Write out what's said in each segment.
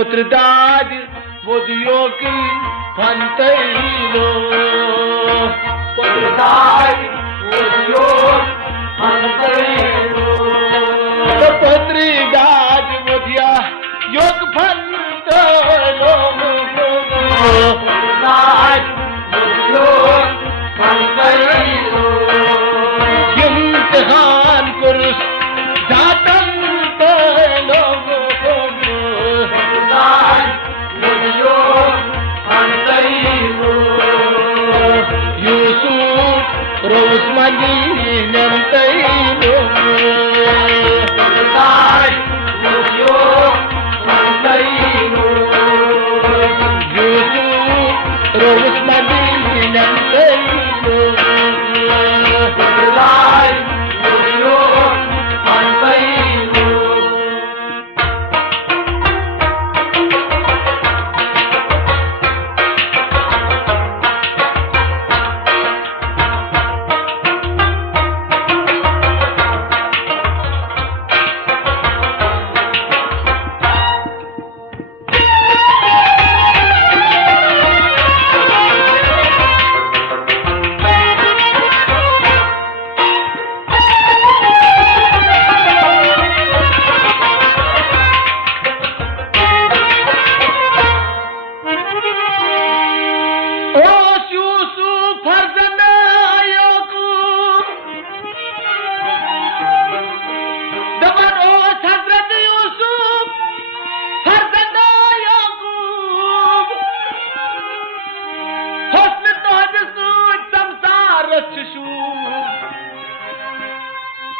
पुत्रदाज मोदियों की फंतैलो पुत्रदाज मोदियों फंतैलो पुत्रदाज मोदिया योग फंतैलो पुत्रदाज मोदियों फंतैलो इम्तिहान कुरुस जातन तैलो Rose Madin and Taylor Rose Madin and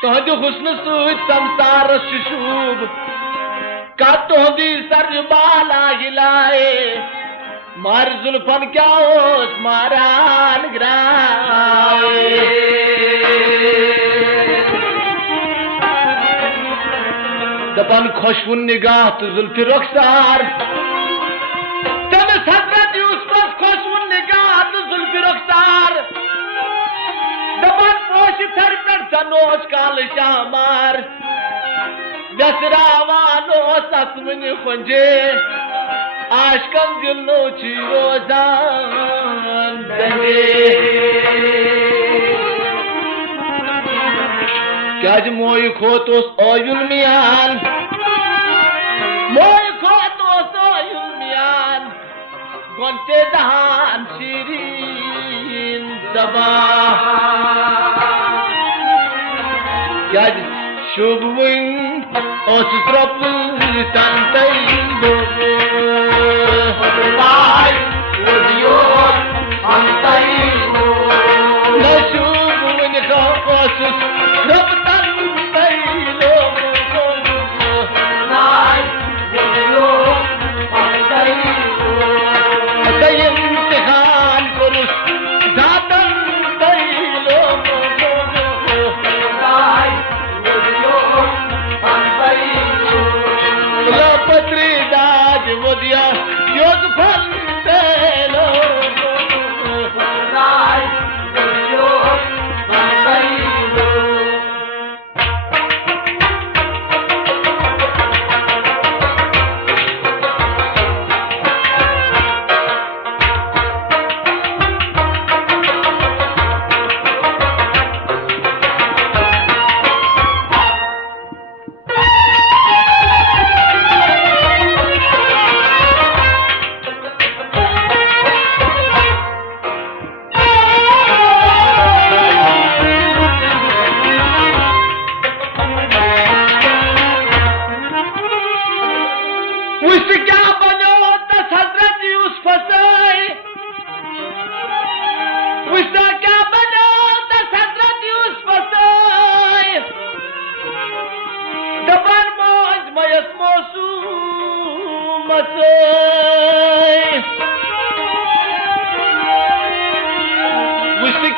तुझे हुस्न सूझ संसार शुशूब का तुझी सर बाला हिलाए मार जुल्फन क्या ओस मारान गिराए दपन खुशबुन निगाह तो जुल्फी रुखसार तब हजरत यूसुफ खुशबुन निगाह तो जुल्फी रुखसार दपन पोश थर पर सनोज काल शामार दसरावानो ससमुन खुंजे आशकन दिल नो रोजान दंगे क्या ज मोय खोतोस ओयुल मियान मोय खोतोस ओयुल मियान गोंते दहान शिरीन सबा क्या ज शुभ विंग ओस ट्रपल तंतई बोबो बाय ओदियो अंतई न शुभ विंग का ओस ट्रपल तंतई लोबो बाय ओदियो अंतई ते इम्तिहान कुरुस जातन तई लोबो पत्रीदाज मोदिया योग फंते लो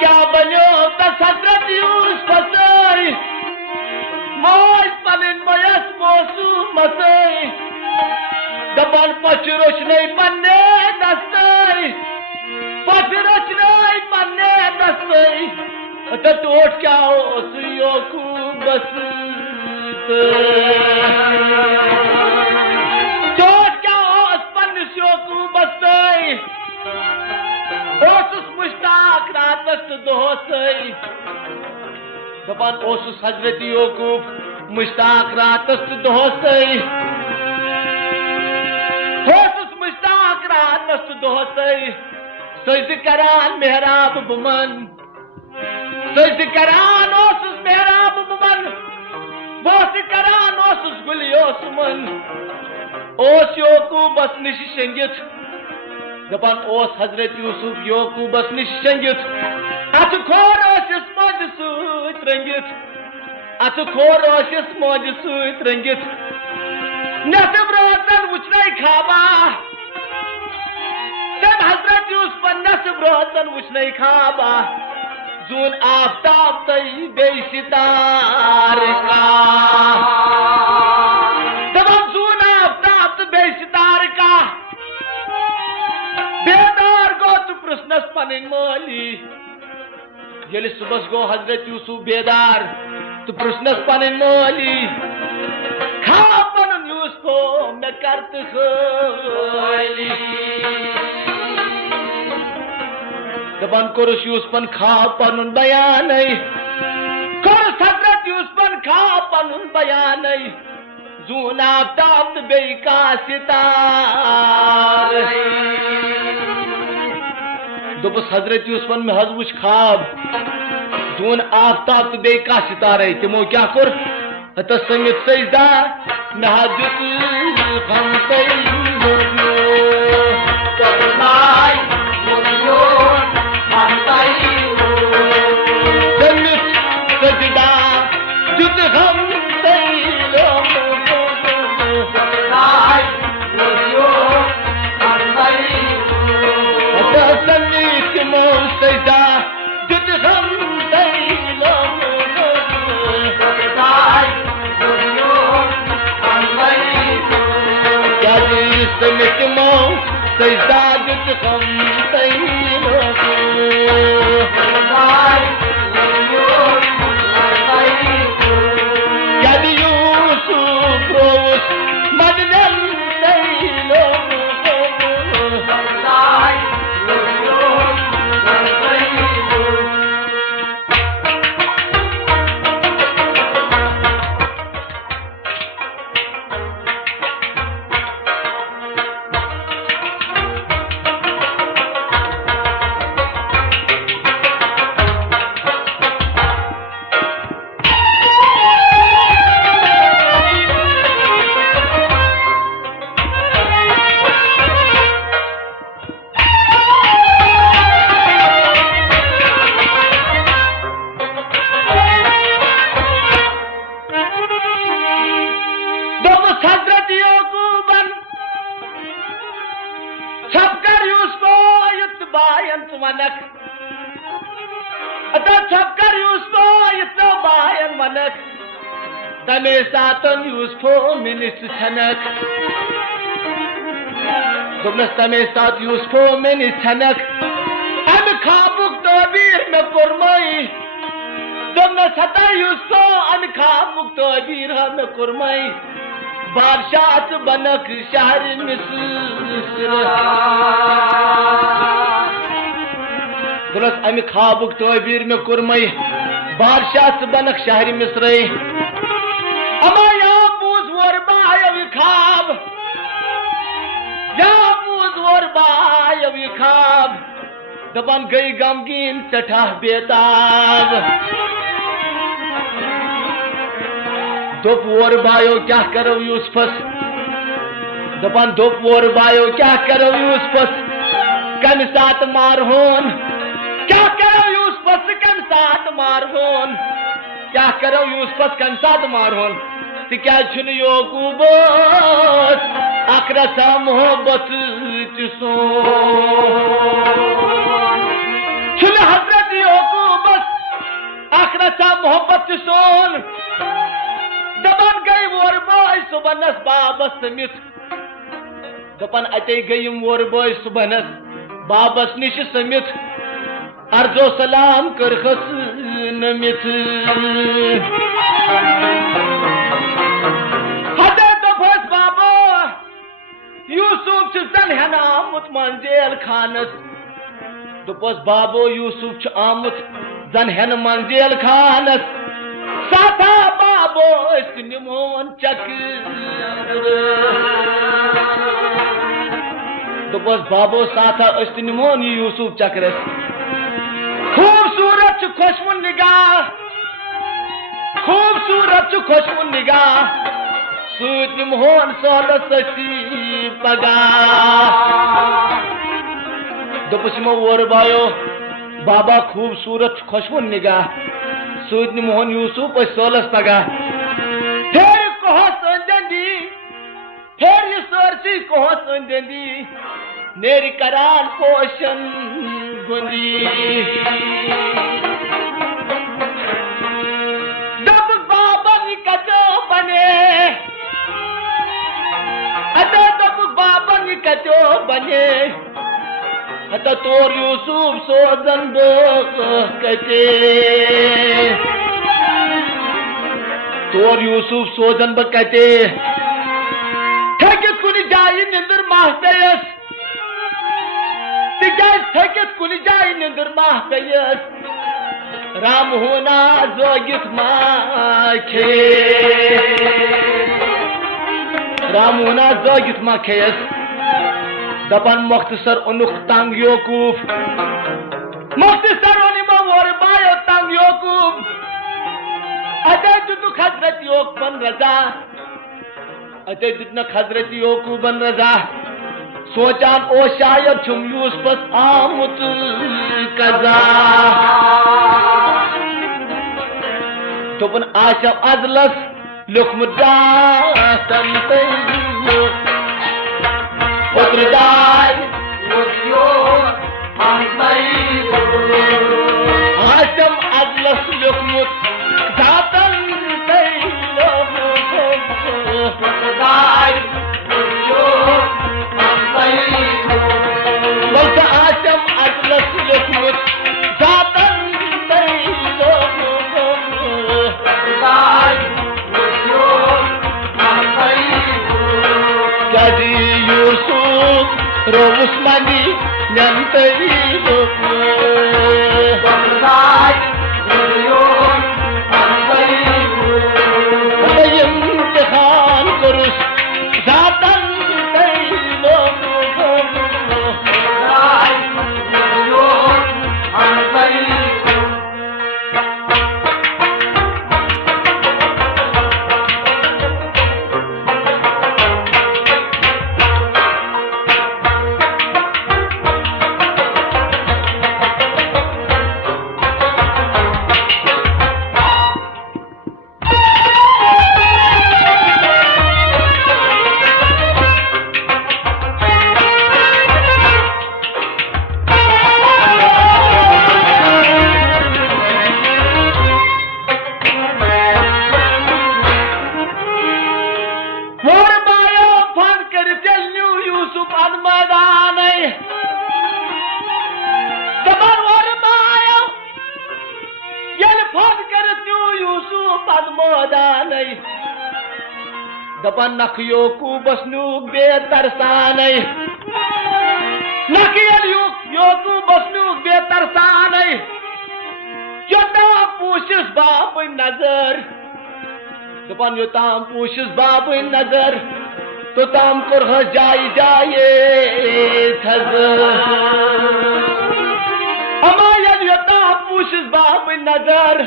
क्या बनो हजरत यूसुफ मौज पनिन मयस मोसू मसई दबन पचुरोच नहीं पन्ने दस्तई पचुरोच नहीं पन्ने दस्तई तो टोट क्या हो सुयो को बस टोट क्या हो मुश्ताक रातस तो दोहसई दपान ओसुस हजरत यकूब मुश्ताक रातस तो दोहसई ओसुस मुश्ताक रातस तो दोहसई सजद करान मेहराब बुमन सजद करान ओसुस मेहराब बुमन बोस करान ओसुस गुलियोसमन ओस यकूबस निश शंगित दपान ओस हजरत यूसुफ यकूबस निश शंगित अत खोर ओसिस मज सूत रंगित अत खोर ओसिस मज सूत रंगित नसब रोतन वुचने खाबा तब हजरत यूसुफ नसब रोतन वुचने खाबा जून आफ्ताब तई बे सितार का तब जून आफ्ताब तो बे सितार का बेदार गो तो प्रश्नस पनिन मोली ये सुबह गो हजरत यूसुफ बेदार तो प्रश्नस पनिन मोली खा पनुन यूसुफो मैं करत खाली दपान कोरस यूसुफन खा पनुन बयान कोरस हजरत यूसुफन खा पनुन बयान जून आफ्ताब तो बेका सितार दोपस हजरत यूसुफन में हज वुच खाब जून आफ्ताब तो बेका सितारे तिमो क्या कोर हत समित सजदा नहजुत हम तमे सातन यूसुफो मिनिस छनक दोपनस तमे सात यूसुफो मिनिस छनक अब खाबुक तबीर में कुरमई दोपनस हता यूसुफो अन खाबुक तबीर में कुरमई बादशाह बनक शहर मिस्र दोपनस अम खाबुक तबीर में कुरमई बादशाह बनक शहर मिस्र अमा या पूज वर बाय विखाब या पूज वर बाय विखाब दपन गई गमगीन सठा बेताब दोप वर बायो क्या करो यूसुफस दपन दोप वर बायो क्या करो यूसुफस कम साथ मार होन क्या करो यूसुफस कम साथ मार होन क्या करो यूसुफस कम साथ मार होन क्या यकूबस अखरसा मोहब्बत हजरत यकूबस अखरसा मोहब्बत सोन दपन गई वोर बॉय सुबनस बाबस समित दपन अते गई वोर बॉय सुबनस बाबस निश समित अर्जो सलाम करखस नमित यूसुफ चन हना मुतमान जेल खानस दोपस बाबो यूसुफ आमुत जन हेन मन जेल खानस साथा बाबो निमोन चक्र दोपस बाबो साथा निमोन यूसुफ चक्रस खूबसूरत खुशमुन निगाह खूबसूरत खुशमुन निगाह सूत निमोन सोलस ससी पगाह दोपस वो बायो बाबा खूबसूरत खुशमुन निगाह सूत निमोन यूसुफ सोलस पगाह फिर कहो संजंदी फिर ये सरसी कहो संजंदी नेरी करान पोषण गुंदी दब बाबा निकटो बने अदा दब बाबा निकटो बने अदा तोर यूसुफ सोजन दो कहते तोर यूसुफ सोजन ब कहते थकित कुनी जाई निंदर माहतयस तिगाज थकित कुनी जाई निंदर माहतयस राम होना जोगित माखे राम होना जोगित माखेयस दपन मुख्तसर उनुख तंग योकूफ मुख्तसर उनिमा और बायो तंग योकूफ अदे दुदुक हजरत योक बन रजा अदे दुदनक हजरत योकूफ बन रजा सोचान ओ शायद छुम Yusuf आमुत कजा दोपन आशम अजलस लुखमुदा संतै Otrudai, Otrudai, Asam adlas lukmut, Zatan tailo. Otrudai, Otrudai, Balta asam adlas lukmut, Zatan tailo. Otrudai, Otrudai, Jadi Yusuf Rovus mandi nyantai Bangkai Yuyun Bangkai Bayang tehan kurus Zatan tailo Bangkai Yuyun Bangkai दपन नखियो को बसनु बेतरसानै नखियल यो को बसनु बेतरसानै योता पूछस बाप नजर दपन योताम पूछस बाप नजर तो ताम कर जाई जाए थजर अमायल योता पूछस बाप नजर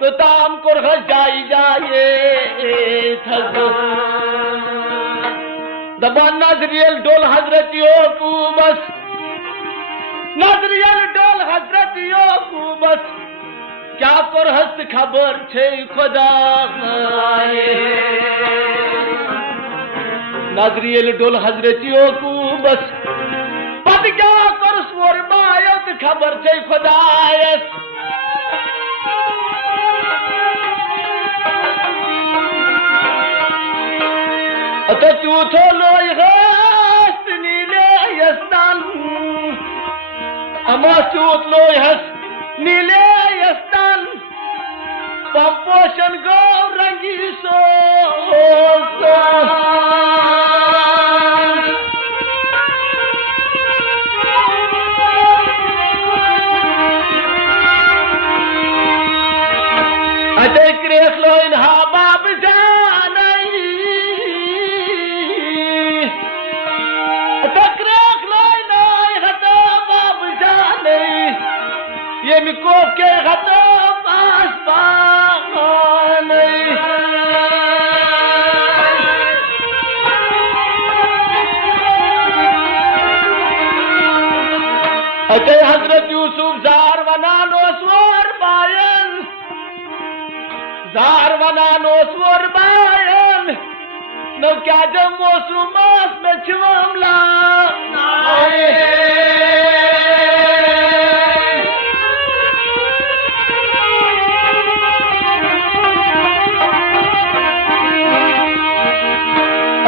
तो ताम कर जाई जाए थजर दबान नजरियल डोल हजरत योकूबस नजरियल डोल हजरत योकूबस क्या कर हस्त खबर छे खुदा नजरियल डोल हजरत योकूबस पद क्या कर स्वर मायत खबर छे खुदायस अत चूथो लोय हस्त नीले यस्तान अमा चूथ लोय हस्त नीले यस्तान पंपोषण गौ रंगी सो अते क्रेस लोइन हा बाब जानै अते क्रेस लोइन हता बाब जानै ये मिको के हता पास पानै अते हजरत यूसुफ जार वनान ओसवर बायन जार वनान ओसवर बायन नो क्या जब मौसुमास में चिमला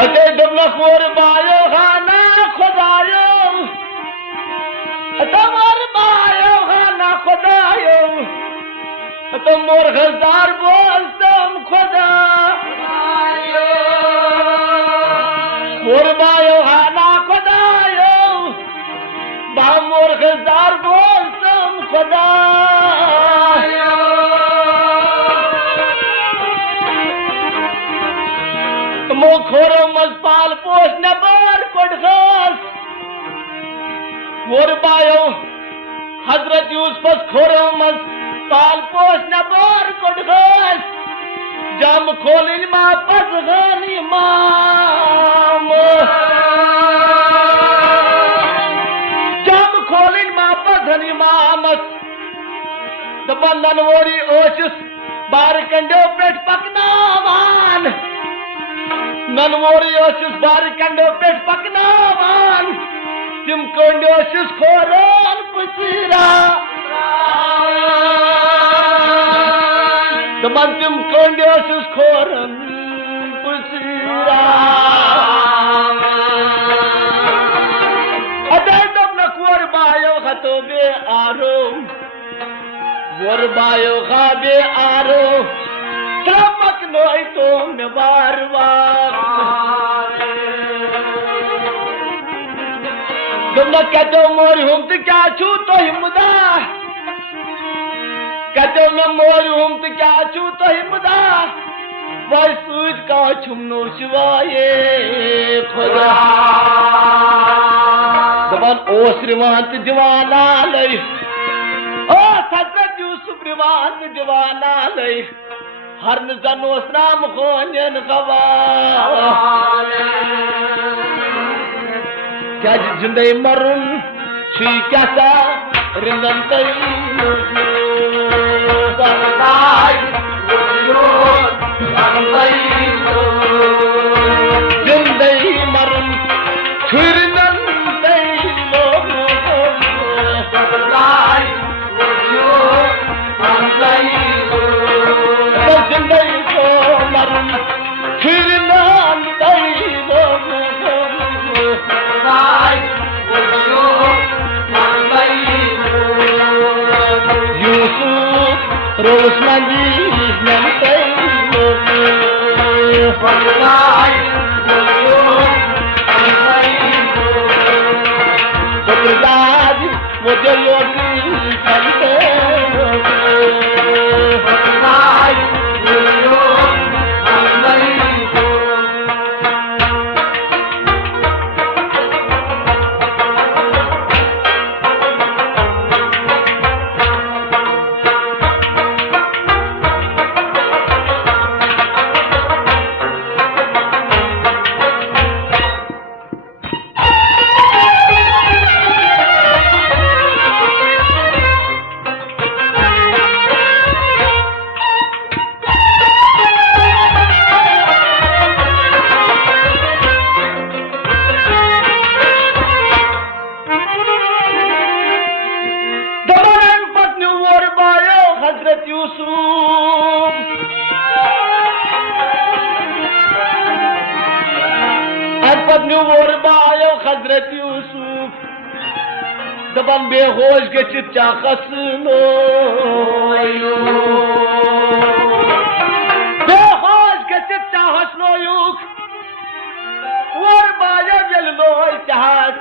अते दबना खोर बायो खाना खुदायो तमर बायो खाना खुदायो तुम मोर खजार बोल तुम खुदा मोर बायो खाना खुदायो बा मोर खजार बोल तुम खुदा मो खोरो मजपाल पोष नबर कोडखास मोर बायो हजरत यूसुफ खोरो मज पाल पोष नबर कोडखास जम खोलिन मा पसगनी माम जम खोलिन मा पसगनी मामस दपंदन वोरी ओशस बार कंडो पेट पकनावान ननवोरी ओशस बार कंडो पेट पकनावान तिम कंडोशस खोरान पुसीरा दमन तिम कंडोशस खोरान पुसीरा अदे दम न कोर बायो खतो बे आरो वर बायो खाबे आरो तमक नोय तो में बार तुम कहते हो मोर हम तो क्या छू तो हिमदा कहते हो मैं मोर हम तो क्या छू तो हिमदा वह सूझ का छुमनो शिवाये खुदा दबन ओ श्रीमंत दीवाना लई ओ हजरत यूसुफ रिवान दीवाना लई हर नजन नाम खोन गवा क्या जिंदगी मरुन छी कैसा रिंदन तई सरदाई जिंदगी मरुन छी रिंदन तई सरदाई जिंदगी को मरुन छी रिंदन तई Rosmandi nantai Fakulai Fakulai Model yogi kante Fakulai हजरत यूसुफ दबन बेहोश गचित चाखस नो बेहोश गचित चाहस नो युग वर बाया जल लोय चाहस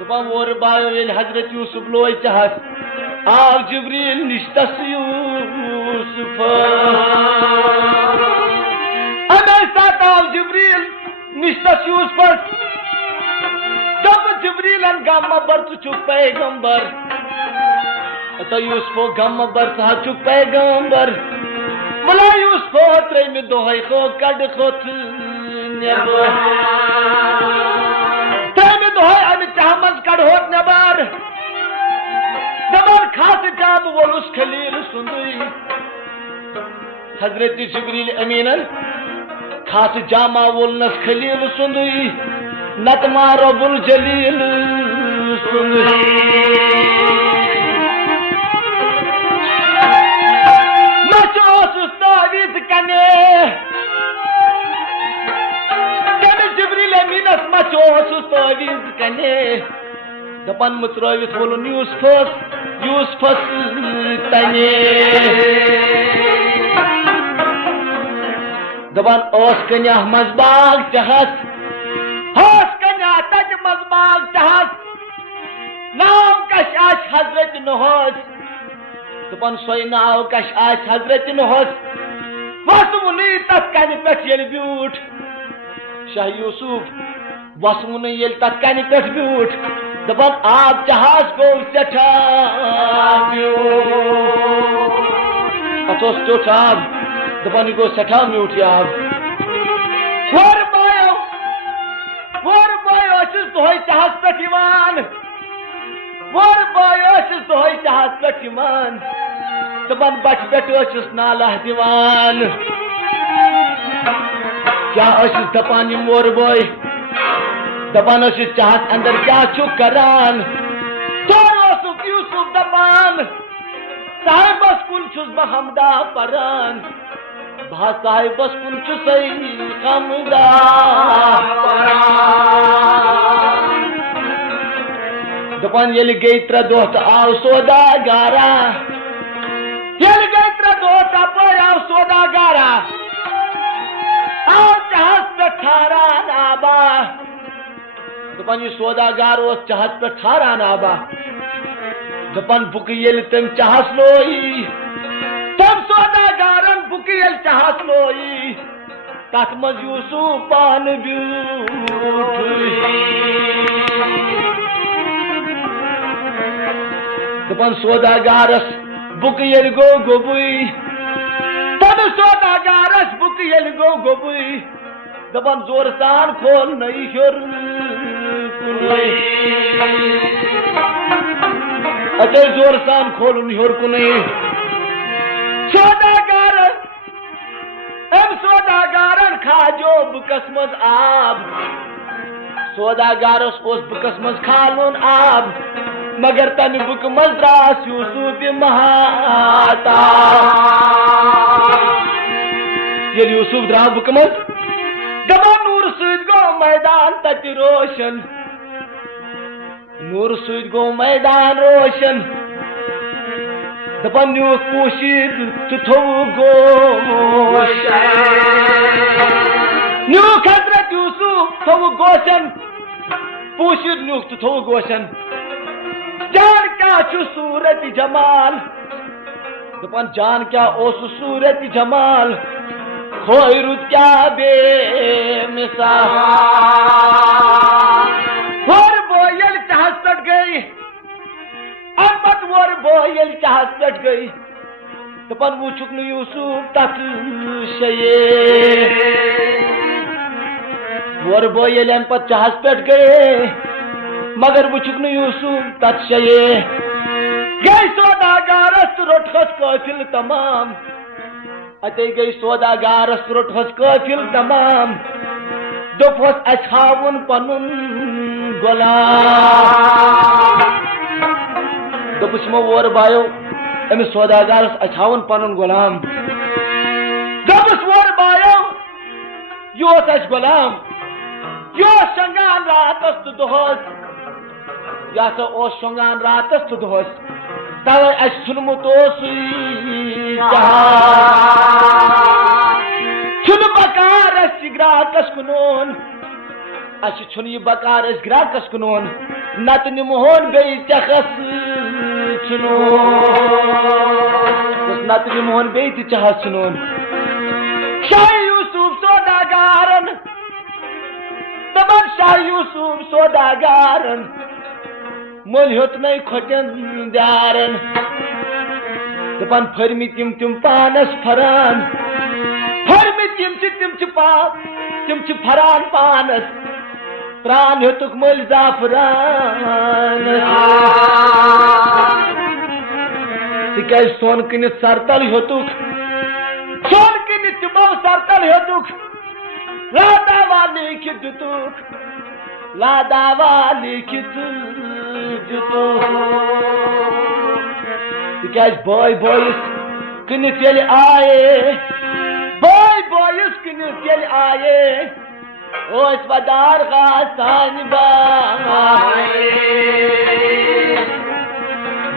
दबन वर बाया जल हजरत यूसुफ लोय चाहस आव जिब्रील निश्तस यूसुफ यूसुफ अमे साथ आव जिब्रील निश्तस यूसुफस दप जिब्रीलन गम बर्त चुक पैगंबर तो यूसुफ गम बर्त चुक पैगंबर मला यूसुफ त्रेम दोहै खो कड खोत नेबर त्रेम दोहै अमि चाहमस कड होत नेबर दबर खास जाम वोलुस खलील सुंदुई हजरत जिब्रील अमीनन खास जामा वोलनस खलील सुंदुई नतमा रब्बुल जलील सुंदुई मचोस तावीज कने तमे जिब्रील अमीनस मचोस तावीज कने दपन मुत्रवित वोलन यूसुफस तने दपन ओस कन्या मजबाग चहस होस कन्या तज मजबाग चहस नाम कशाश हजरत नोहस दपन सोय नाव कशाश हजरत नोहस वसमुनी तत कन पेट येल ब्यूट शाह यूसुफ वसमुनी येल तत कन पेट ब्यूट दपन आप जहाज को सठा अतोस तो आब दपन को सठा म्यूट आब वर बायो सिस तोय जहाज पटिमान वर बायो सिस तोय जहाज पटिमान दपन बच बेटो सिस नाला दीवान क्या असिस दपन मोर बॉय दपान जहाज अंदर क्या छु करान तो यूसुफ दपान साहिबस कुन छुस बह हमदा परान भा साहिबस कुन छुसै हमदा परान दपान येल गई त्रा दोस्त आव सौदागारा येल गई त्रा दोस्त पर आव सौदागारा आव जहाज पे ठारा नाबा दपन यह सौदागार जहाज पे ठारा नाबा दपन बुक येल तम चाहस लोई तम सौदागारन बुक येल चाहस लोई तथ मज यूसुफ पान ब्यूट दपन सौदागारस बुक येल गो गोबुई तम सौदागारस बुक येल गो गोबुई दपन जोर सान खोल नहीं हिर अते जोर सान खोलुन हिर कुनै सौदागार एम सौदागारन खाजो बुकस मज आब सौदागारस ओस बुकस मज खालुन आब मगर तन बुक मज द्रास यूसुफ महाता ये यूसुफ द्रा बुक मज दबा नूर सूद गो मैदान तक रोशन नूर सूद गो मैदान रोशन दपन न्यू पोशीद थो गोशन न्यू हजरत यूसुफ थो गोशन पोशीद न्यू थो गोशन जान क्या छु सूरत जमाल दपन जान क्या ओस सूरत जमाल खोयरुत क्या बे मिसाल वर बोयल चाहत पट गई अहमद वर बोयल चाहत पट गई दपन वुचुक न यूसुफ तक शये वर बोयल अम पत चाहत पट गए मगर वुचुक न यूसुफ तक शये गई सौदागारस रोटखस काफिल तमाम अते गई सौदागारस रोटखस काफिल तमाम दोपस अछावन पनुन गुलाम दोपस मो वोर बायो अमिस सौदागारस अछावन पनुन गुलाम दोपस वोर बायो यो अस गुलाम यो संगान रातस तो दोहस या सा ओ संगान रातस तो दोहस तवे अस सुनमुत छुन बकार ग्राहकस कुनोन अस छुन यह बकार ग्राहकस कुनोन नत निमोहन गई चखस छुनो नत मोहन बे चाह सुनोन शाह यूसुफ सौदागारन दबन शाह यूसुफ सौदागारन मोल होत नहीं खोटन दारन दपन फरमी तिम पानस फरान फरमी तिम फरान पानस प्राण होतुक मोल जाफरान तिकाज सोन कनित सरतल होतुक सोन कनित तिमो सरतल होतुक लादा वाली खिदुतुक लादा वाली खिदुतुक तिकाज बॉयस कनित येल आए बॉयस कनित येल आए ओस वदार खान बाए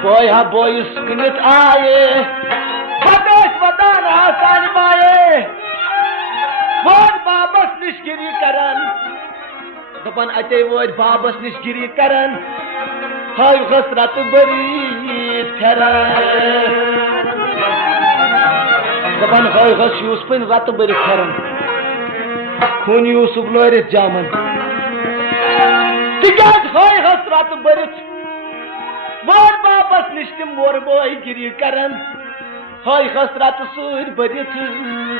बॉयस कनित आए ओस वदार खान बाए वोन बाबस निशगिरी करन दपन अते वोन बाबस निशगिरी करन हाय खसरत बरी फेरन दपन हाय खस यूसुफन रत बरी फेरन खून यूसुफ लोरित जामन तिकाज हाय खसरत बरित वोन बाबस निश तिम मोर बोय गिरी करन हाय खसरत सूर बरित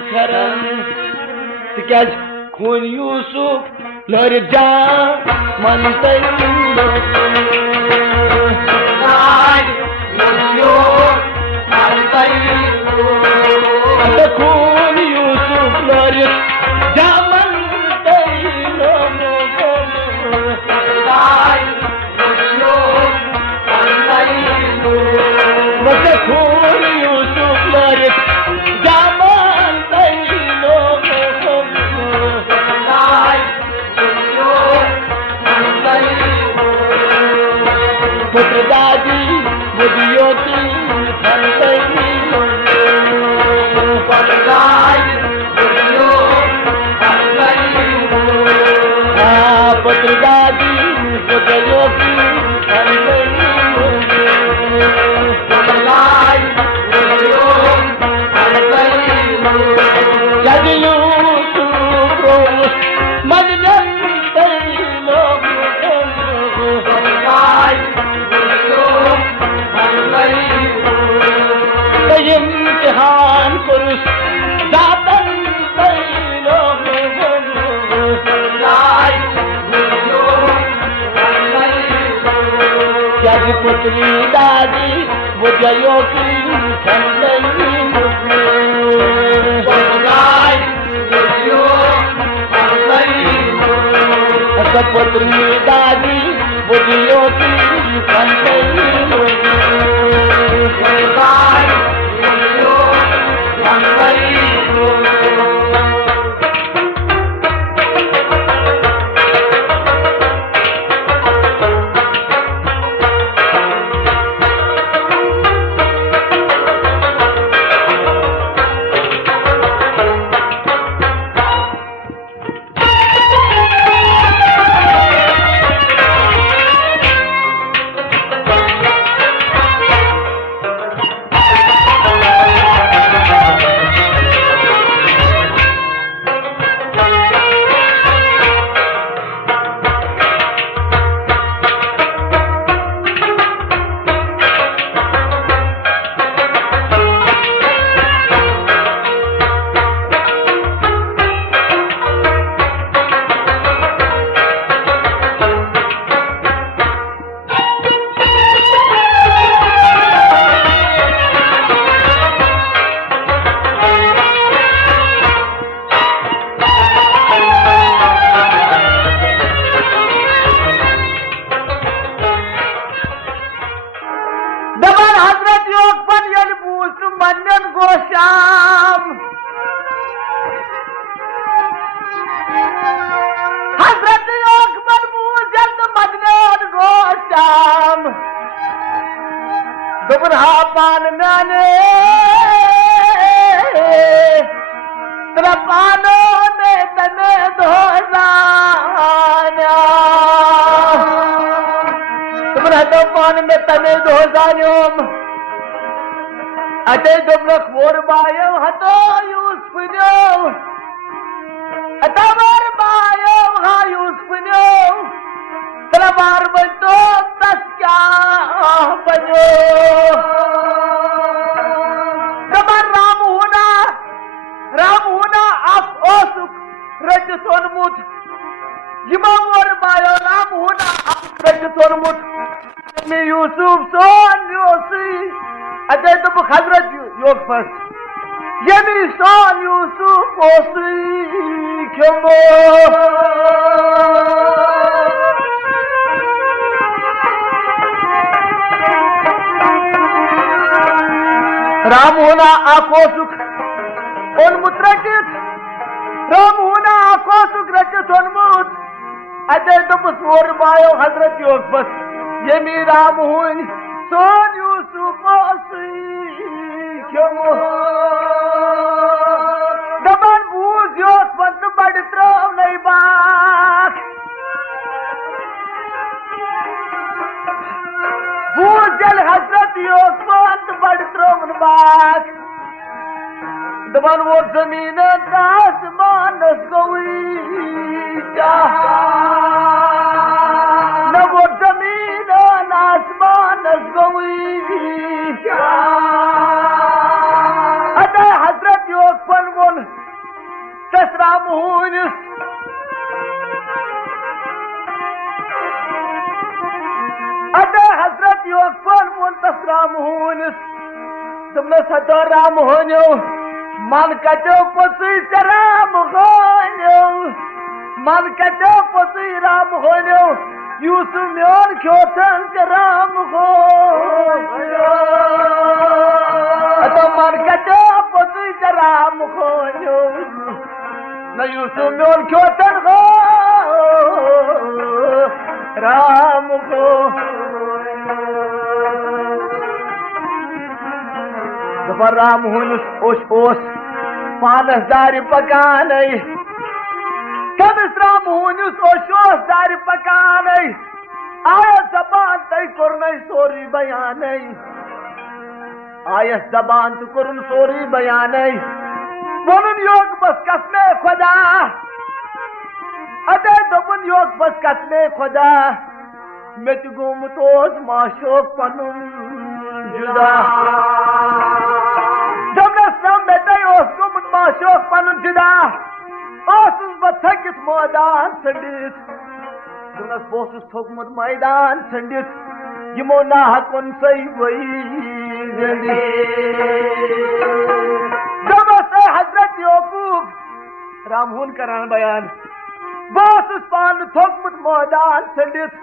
फेरन तिकाज खून यूसुफ लोरित जामन खून यूसुफ लोरित जामन खून यूसुफ लोरित जामन पुत्र दादी बुदियों की पुत्र दादी बुदियों की इम्तिहान पुरुष दातन जग पुत्री दादी बुझयो की पुत्री दादी बुझयो की पान नाने पानो ने तने धोजाना तुम्हारा तो पान में तने धोजानियोम अते दोपलक वोर बायो हतो यूसुफन्यो अतवर बायो हा यूसुफन्यो तलवार बंतो तस क्या बनो दबर राम होना आप ओसुक रज सोनमुत यमो वोर बायो राम होना आप रज सोनमुत में यूसुफ सोन योसी अजय तो हजरत योग पर ये मेरी सोन यूसुफ ओसी क्यों राम होना आको सुख उन्मुत रचित राम होना आको सुख रचित उन्मुत अजय तो वोर बायो हजरत योग बस ये मेरी राम हुई सोन यूसुफ ओसी क्यों दबन बूझ योस पंत बड़ त्रव नहीं बात बूझ जल हजरत योस पंत बड़ त्रव बात दबन वो जमीन आसमान गोई न वो जमीन आसमान गोई अदा हजरत योग पन वोन तसराम हुनिस अदा हजरत योग पन वोन तसराम हुनिस तुमने सतो राम होन्यो मन कटो पसी राम होन्यो मन कटो पसी राम होन्यो यूसुफ म्योन क्यों राम हो तो मन कटो पसी राम होन्यो न यूसुफ म्योन क्यों हो राम हो पर राम हुनुस ओस पानस दार पकान कमिस राम हुनुस ओस दार पकान आयस जबान तय कुर्न सोरी बयान आयस जबान तो कुर्न सोरी बयान वोनुन योग बस कसमे खुदा अदे दोपन योग बस कसमे खुदा मे तो गोमुत ओस माशोक पनुन जुदा माशोक पनुन जुदा थकित मैदान छंडित दुनस बोसुस थोकमुत मैदान छंडित यमो ना हकुन सही वही जबस हजरत यकूब रामहुन करान बयान बोसुस पान थोकमुत मैदान छंडित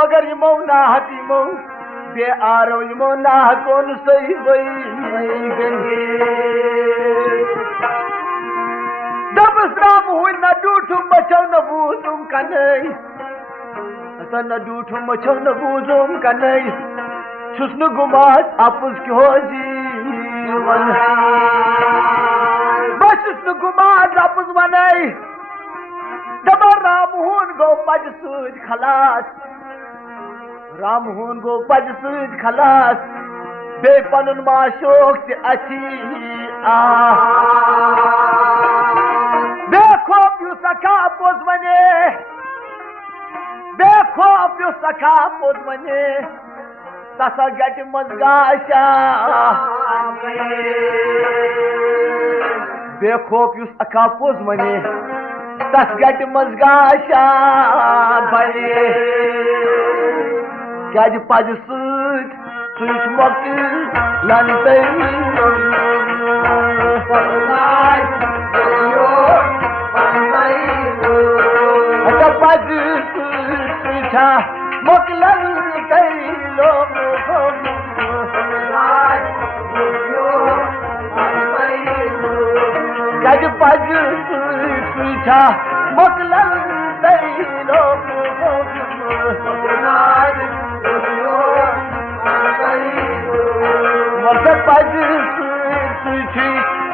मगर यमो ना हक यमो बे आरो यमो ना हकुन सही वही राम हुई न डूठुम बचो न बूझुम कनई न डूठुम बचो न बूझुम कनई छुस्न गुमात आपुस क्यों जीवन बस छुस्न गुमात आपुस वनई दबर राम हुन गो पज सूज खलास राम हुन गो पज सूज खलास बे पनुन माशोक से अच्छी देखो प्यू सखा पोज मने देखो प्यू सखा पोज मने तसा गट मजगाशा देखो प्यू सखा पोज मने तस गट मजगाशा बने क्या पज सूट सूट मक लंते पज सूठा मोकलन कैलो गज पज सूठा मोकलन कैलो मत पज सूठी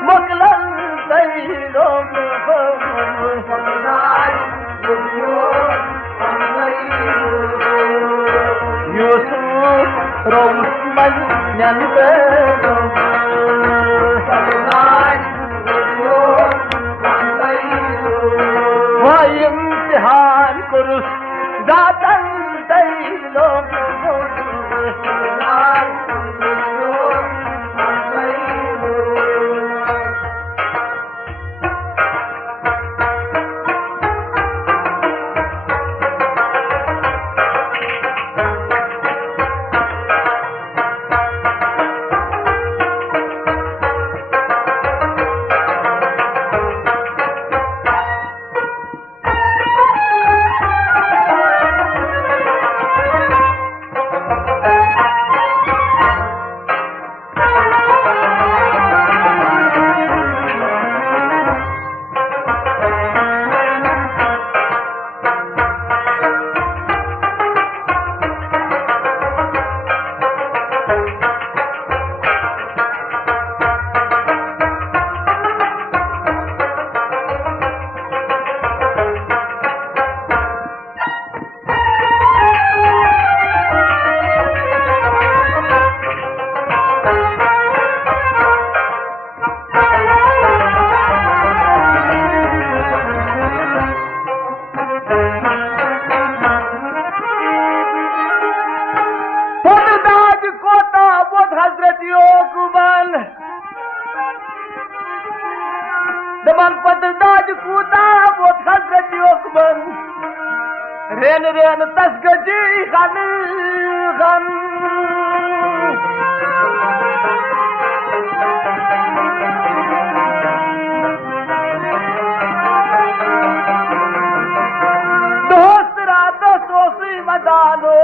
मोकलन कैलो Yusuf Romus Man Nyanbe दमन पत दाज कूता बोत हजरत योकबन रेन रेन तस गजी गन गन दोस्त रात सोसी मदानो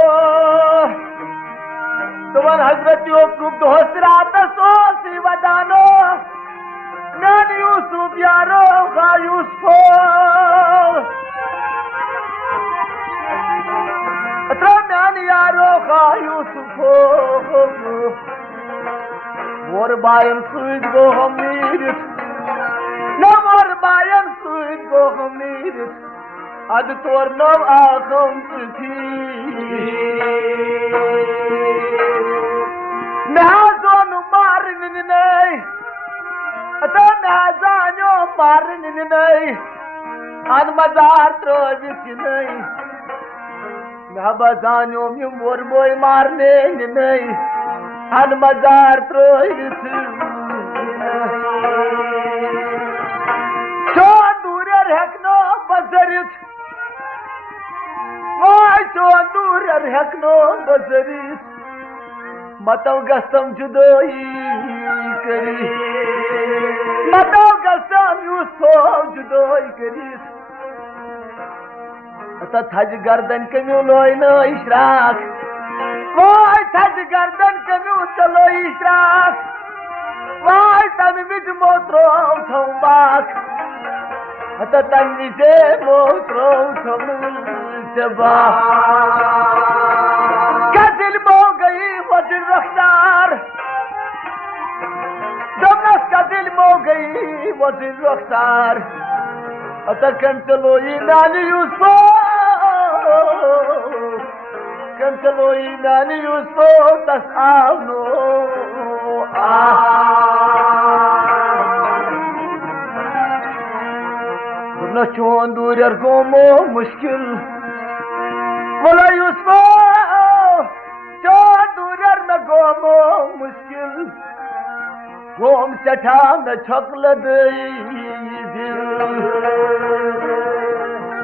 तुमन हजरत योकूब दोस्त रात सोसी मदानो Nan Yusuf yaro ga Yusuf Atra nan yaro ga Yusuf Mor bayan suid go hamirit Na mor bayan suid go hamirit Ad tor nav akham tuthi Na zonu marin nay Atan hazanyo marin nay An mazar trojit nay Na bazanyo mor boy marne nay An mazar trojit Chon durer hekno bazarit Vay chon durer hekno bazarit Matav gastam judoi kari Matav gastam Yusuf judoi kari Ata thaj gardan kamyu loy no ishraq Vay thaj gardan kamyu chalo ishraq Vay tam mij motro thambak Ata tan nije motro thambak Kadil mo gayi wajil rakhtar Damnas kadil mo gayi wajil rakhtar Ata kan chalo inani Yusuf Kan chalo inani Yusuf tas aavno Damna chon durar gomo mushkil Wala Yusuf Chon durar na gomo mushkil Gom seta na chakla dil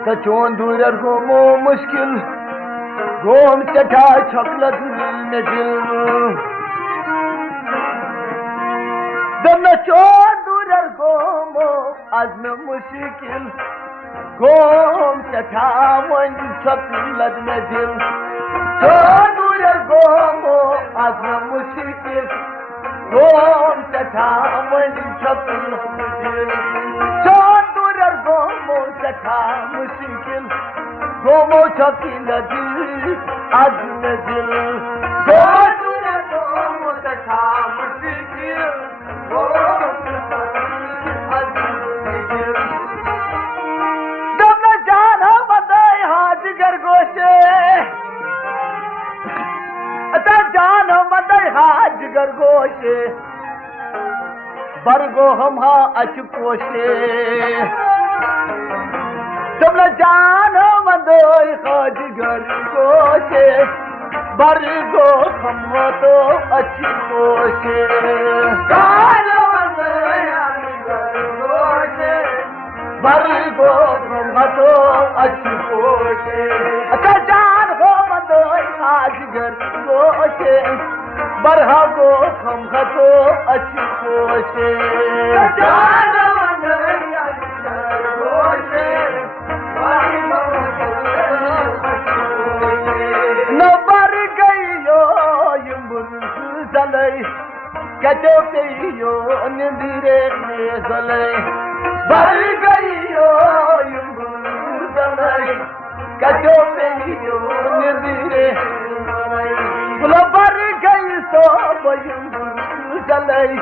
Ta chon durar gomo mushkil Gom seta chakla dil Damna chon durar gomo azme mushkil Gom seta man chakla dil Chon durar gomo azme mushkil Gom seta man chakla dil Chon durar gomo seta mushkil Gomo chakla dil azme dil Chon durar gomo seta mushkil Gom seta azme dil Damna jana badai haaj gargoshe Ata jana badai haaj gargoshe Bargo hum ha ach koshe Damna jana badai haaj gargoshe Bargo hum ha to ach koshe Jana badai haaj gargoshe Bargo hum ha to ach koshe Ata jana ho badai haaj gargoshe Barha go kham khato ach koshe Jana badai haaj gargoshe Bargo No bar gayo yumbur zalai Kato peyo nindire zalai Bar gayo yumbur zalai Kato peyo nindire Kula bar gayo so yumbur zalai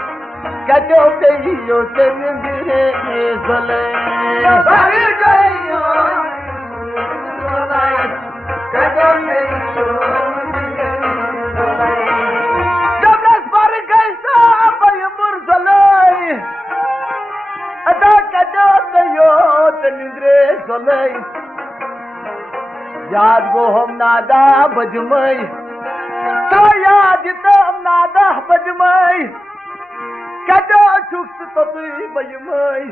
Kato peyo nindire zalai Bar gayo yumbur zalai Kato peyo Damnas bar gayo yumbur zalai Ada kato peyo nindire zalai Yaad go hum nada bajmai Ta yaad tam nada bajmai Kato chuks tati bajmai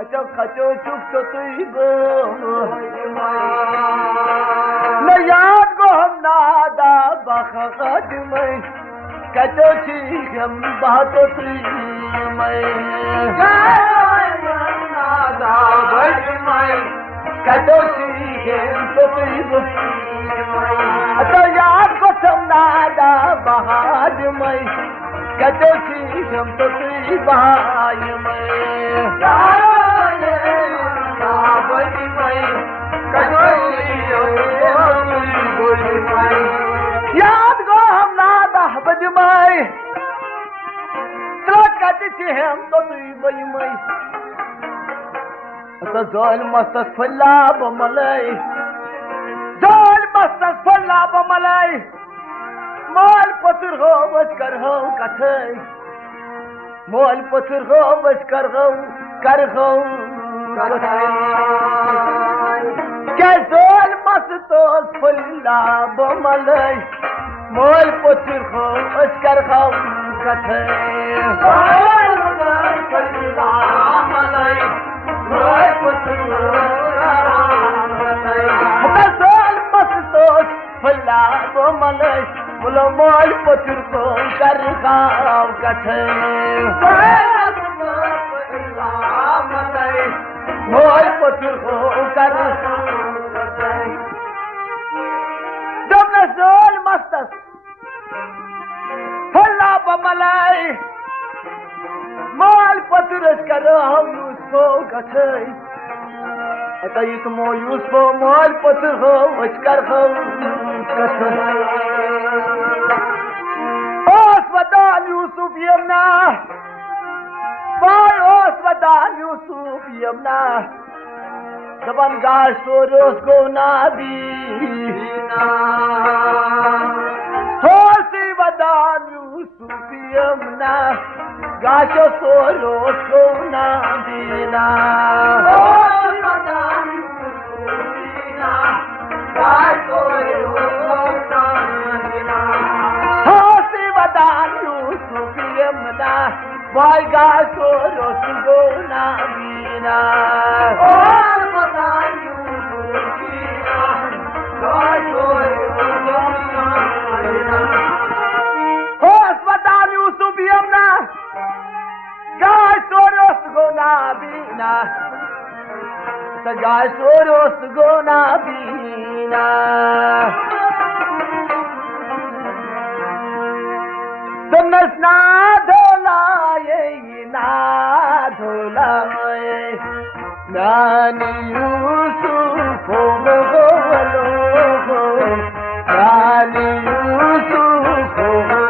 अच्छा खचो चुप तो तुई गो न याद गो हम नादा बखद में कचो छी हम बात तुई मैं नादा बज में कचो छी हम तो तुई गो अच्छा याद गो हम नादा बहाद में कचो छी हम तो तुई भाई में याद गो हम नादा बजमाई कति हम तो तुई बजमाई जोल मस्तस फल्ला बमलाई जोल मस्तस फल्ला बमलाई मोल पथर हो बच कर हो कथई मोल पथर हो बच कर हो क्या जोल मस्तो फुल्ला बमलाई मोल पथर हो बच कर हो कथई फुल्ला बमलाई मोल पथर जोल मस्तो फुल्ला बमलाई बोलो मोल पथर को कर खाओ कथई मोल पथर को कर जब न जोल मस्तस फल्ला बमलाई मोल पथर करो हम यूसुफो कथई अतः तुमो यूसुफो मोल पथर हो कर हो कथई वदान यूसुफ यमना बाय ओस वदान यूसुफ यमना दबन गाश सोरोस को नाबीना होसी वदान यूसुफ यमना गाश सोरोस को नाबीना होसी वदान यूसुफ यमना गाश सोरोस को नाबीना वदान यूसुफ यमना वाई गासो रोसगो नाबीना वदान यूसुफ यमना गासो रोसगो नाबीना होस वदान यूसुफ यमना गासो रोसगो नाबीना गासो रोसगो नाबीना तुमस ना धोलाए नानी यूसुफ हो नानी यूसुफ हो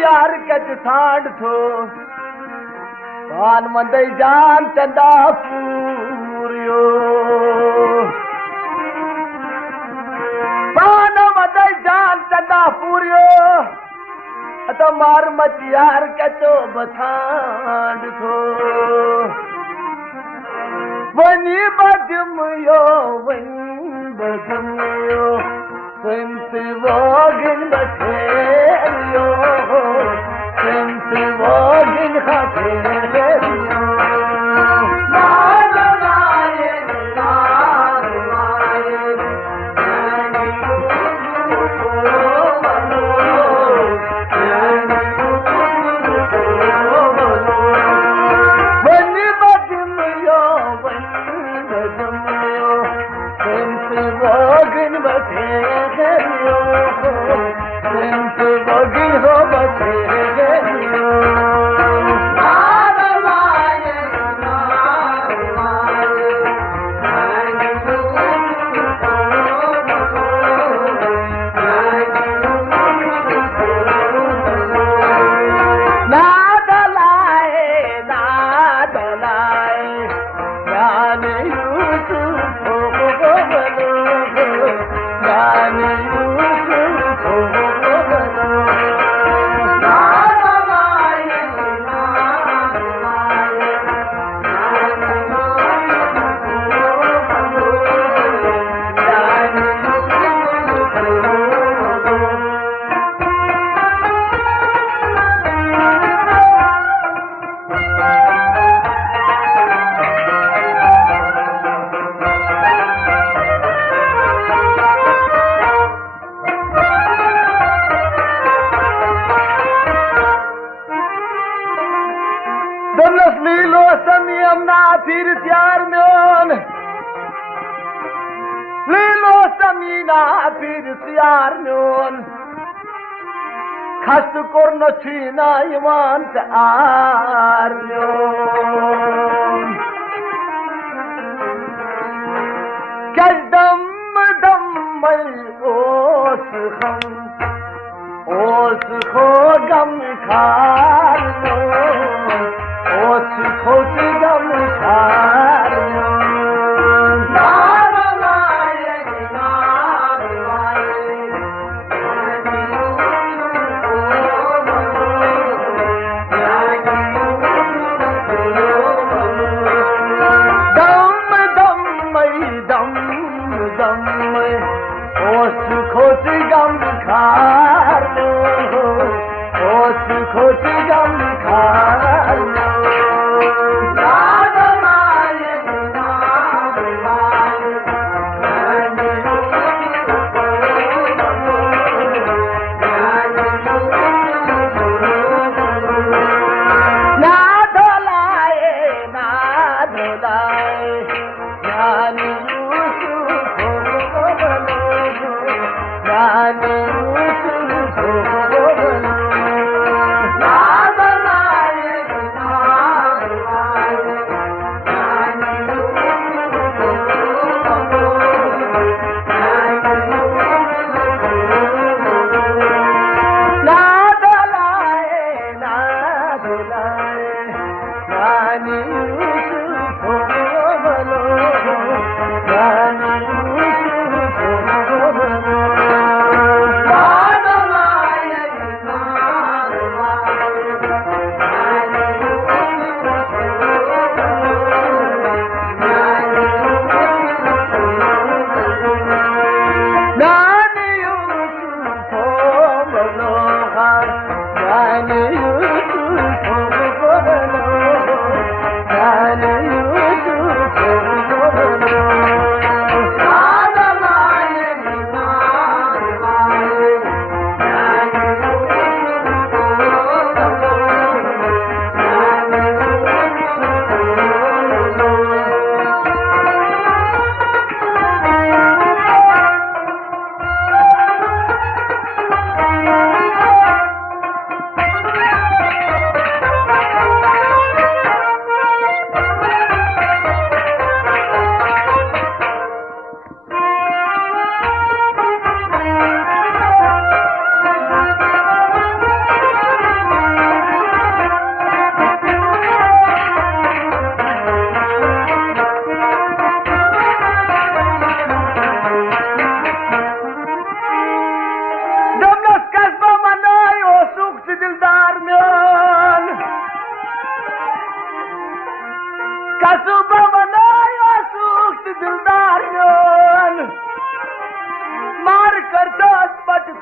यार कच सांड थो पान मंदई जान चंदा पूरियो मार मचियार कचो बसांड थो वनी बजमयो संत वागिन बठेरियो संत वागिन खाठेरियो खस कोर्न छीना ईमान ते आर्यो कल दम दम ओस खो गम खारो ओस खो गम खारो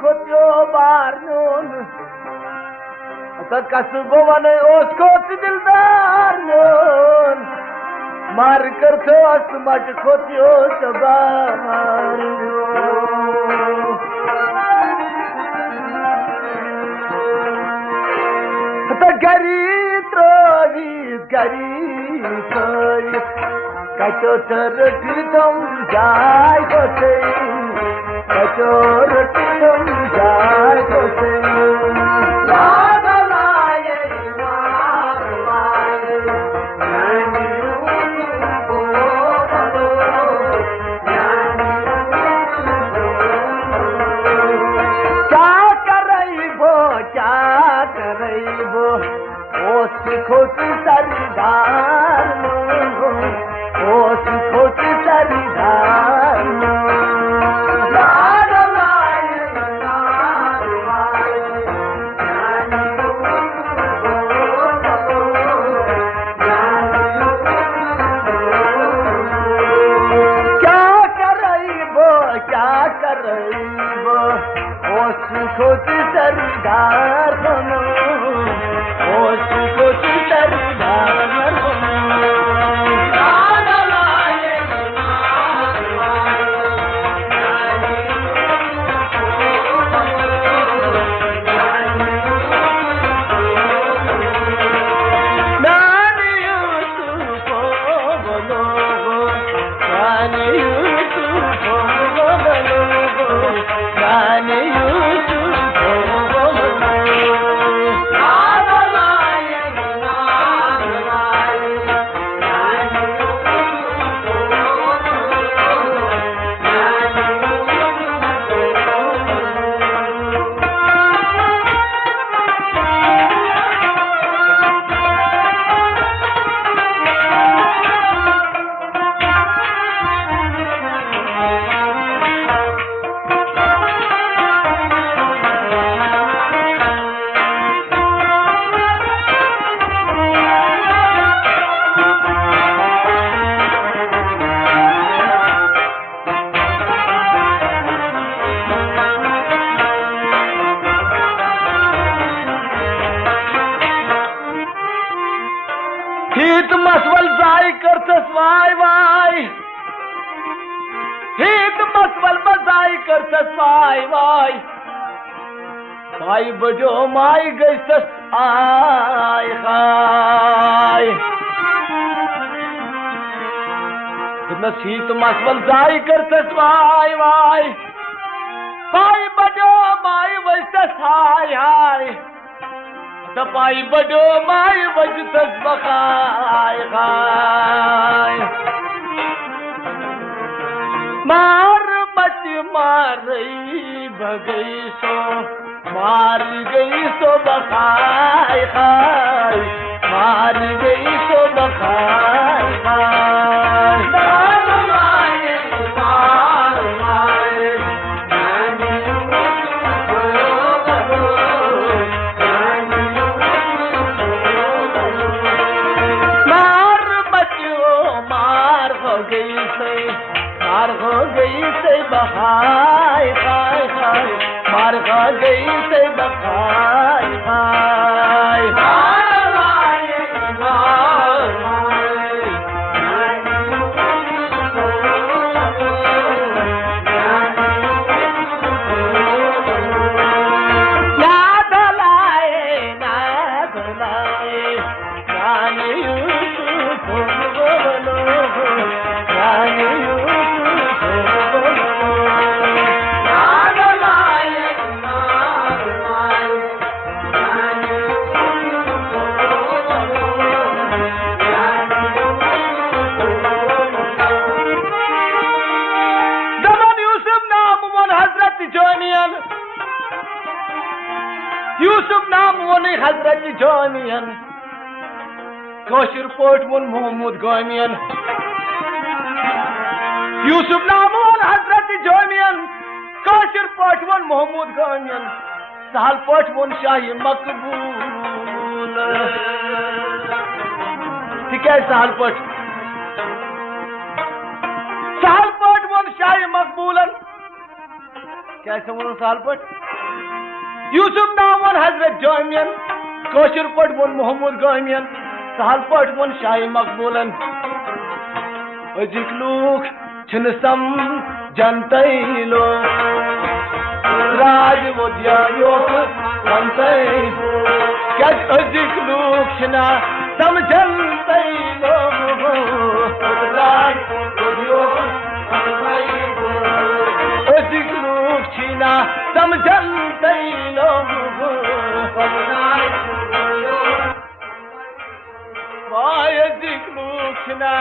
खोत्यो बारनोन तो कसबो वन ओस खोत दिलदार नोन मार कर तो असमट खोत्यो सबार तो गरी त्रोवी कचो चरटी तुम जाय होते कचो रटी तुम जाय होते खोट सरदार ओ खोट सरदार क्या करबो ओ खोट सरदार हित मसवल जाय करतस वाय वाय हित मसवल बजाय करतस वाय वाय पाय बजो माय गैसस आय हाय नस हित मसवल जाय करतस वाय वाय पाय बजो माय वैसस हाय हाय तपाई बडो माय वजतस बखाय खाय मार मच मारई भगई सो मार गई सो बखाय खाय मार गई सो बखाय खाय मार हो गई से बखाय खाय खाय मार हो गई से बखाय खाय यूसुफ नाम वोन हजरत जामियन कौशर पोट वोन मोहम्मद गामियन यूसुफ नाम वोन हजरत जामियन कौशर पोट वोन मोहम्मद गामियन सहल पोट वोन शाही मकबूल ठीक है सहल पोट वोन शाही मकबूलन कैसे वोन सहल पोट यूसुफ नाम वन हजरत जामियन कौशर पट वन मोहम्मद गामियन सहल पट वन शाही मकबूलन अजिक लूख छिन समझनतै लोग राज वोदिया योक बनतै क्या अजिक लूख छिना समझनतै लोग राज वोदिया अजिक लूख छिना समझनतै लोग वाय अजिक लूख छिना